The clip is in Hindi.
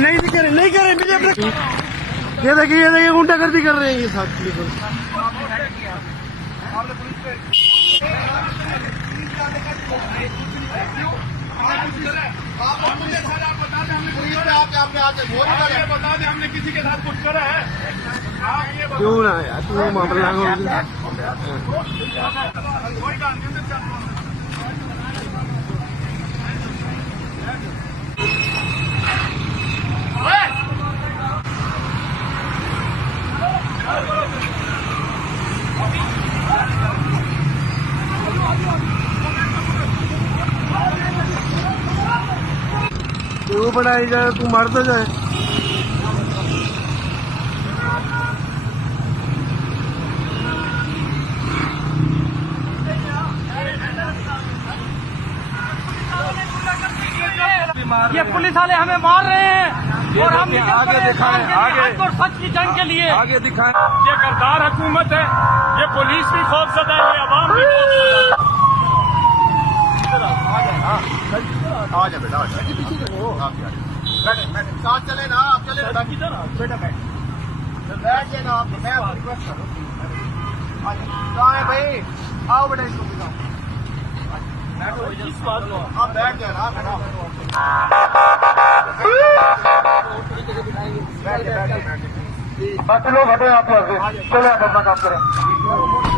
नहीं कर रहे ये देखिए गुंडागर्दी कर रहे हैं ये साथ बिल्कुल। हमने किसी के साथ कुछ करा है? क्यों ना यार तू मामला तू बनाई जाए तू मरता जाए। ये पुलिस वाले हमें मार रहे हैं और हम आगे दिखाएं, आगे और सच की जंग के लिए आगे दिखाएं। ये गद्दार हुकूमत है, ये पुलिस भी खौफजदा है, ये अवाम भी आ जा बेटा साथ चले ना आप चले बेटा किधर बेटा बैठ जाए ना आप मैं रिक्वेस्ट करूँ कहाँ है भाई आओ बेटा इसको दिखाओ आप बैठ जाए ना बेटा बैठ चलो हटो आप चलो आप अपना काम करें।